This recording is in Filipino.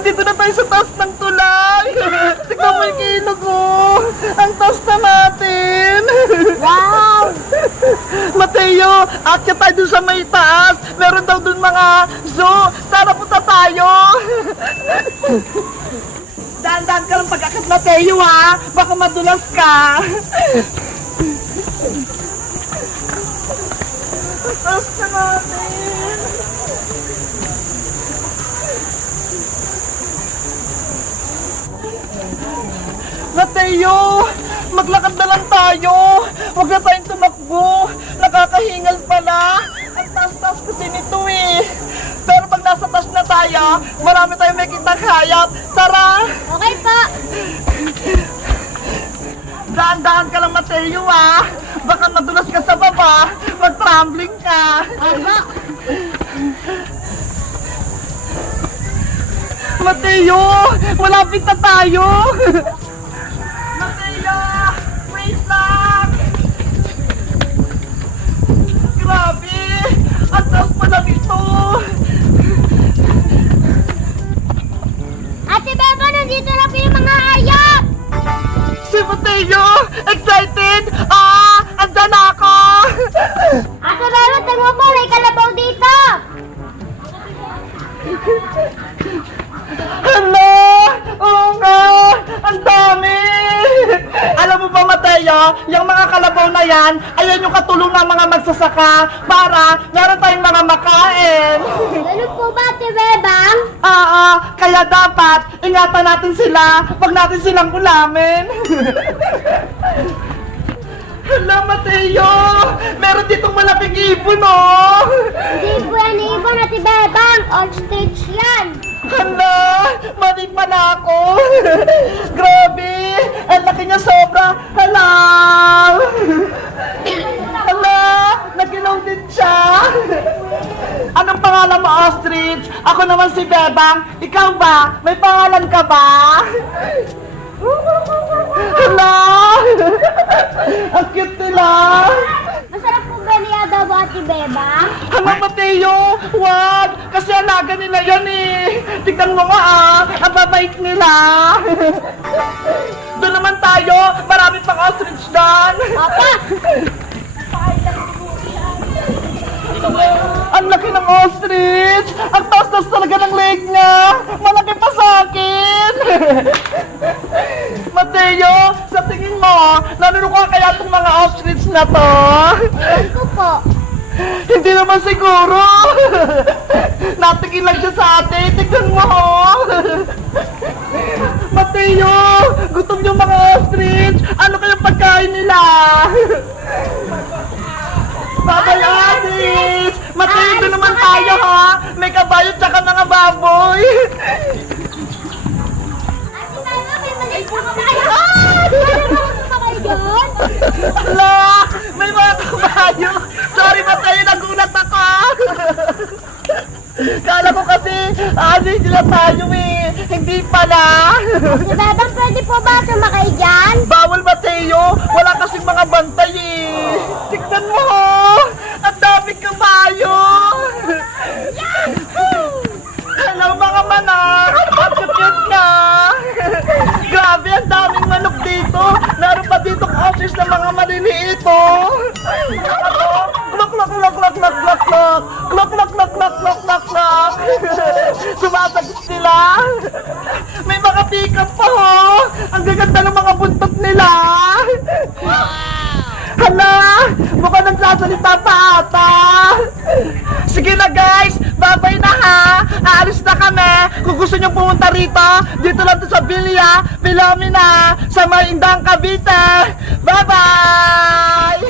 Nandito na tayo sa taas ng tulay. Tignan mo yung ilog oh. Ang taas na natin. Wow! Mateo, akyat tayo dun sa may taas. Meron daw dun mga zoo. Tara, punta tayo. Dahan-dahan ka lang pag-akyat, Mateo ha. Baka madulas ka. Ang taas na natin. Mateo, maglakad na lang tayo. Huwag na tayong tumakbo. Nakakahingal pala. Ang taas-taas kasi nito eh. Pero pag nasa taas na tayo, marami tayong may kitang hayop. Tara! Okay po. Dahan-dahan ka lang, Mateo ah. Baka madulas ka sa baba. Mag-tumbling ka. Aba. Mateo, malapit na tayo. Mateo, wait lang. Grabe, ang taas pala nito. Ate Beba, nandito na po yung mga hayop. Si Mateo, excited? Andyan na ako. Ate Beba, tingnan mo, may kalabaw dito. Hala! Oo nga! Ang dami! Alam mo ba, Mateo, yung mga kalabaw na yan, ayan yung katulong ng mga magsasaka para meron tayong mga makain. Ganun po ba, Ate Bebang? Kaya dapat ingatan natin sila, wag natin silang ulamin. Hala, Mateo! Meron ditong malaking ibon, oh! Hindi po yan ibon, Ate Bebang. Ostrich yan. Hala! Mali pala ako! Grabe! Ang laki niya sobra! Hala! Hala! Nagilaw din siya! Anong pangalan mo, Ostrich? Ako naman si Bebang. Ikaw ba? May pangalan ka ba? Hala! Ang cute nila! Masarap po ba niya daw, Ate Bebang? Hala, Mateo! Wag! Kasi alaga nila yan eh! Tignan mo nga ang babait nila! Doon naman tayo! Marami pang ostrich doon! Papa! Ang laki ng ostrich! Ang taas-taas talaga ng leg niya! Malaki pa sa akin! Mateo, sa tingin mo, nanunuka kaya itong mga ostrich na to? Ewan ko po. Hindi naman siguro! Natingin lang siya sa atin! Tignan mo! Mateo! Gutom yung mga ostrich! Ano kayang pagkain nila? Babay, ostrich! Mateo, doon naman tayo ha! May kabayo tsaka mga baboy! Ate Beba, may maliit po kayo. Meron pa kayo dyan? Ala! May mga kabayo! Sorry, Mateo! Nagulat ako! Kala ko kasi, hindi sila tayo eh! Hindi pala! Ate Beba, pwede po ba sumakay dyan? Bawal, Mateo! Wala kasing mga bantay eh! Tignan mo! Ang daming kabayo! Hello mga manak! Ang cute nga! Grabe, ang daming manok dito! Meron pa dito ostrich na mga maliliit oh! Klok, klok, klok, klok, klok, klok, klok! Klok, klok, klok, klok, klok, klok, klok! Sumasagot sila! May mga pick-up pa oh! Ang gaganda ng mga buntot nila! Hala! Mukhang nagsasalita pa ata! Sige na guys! Babay na ha! Aalis na kami! Kung gusto nyo pumunta rito, dito lang to sa Villa Filomena sa Maindang, Cavite! Bye-bye!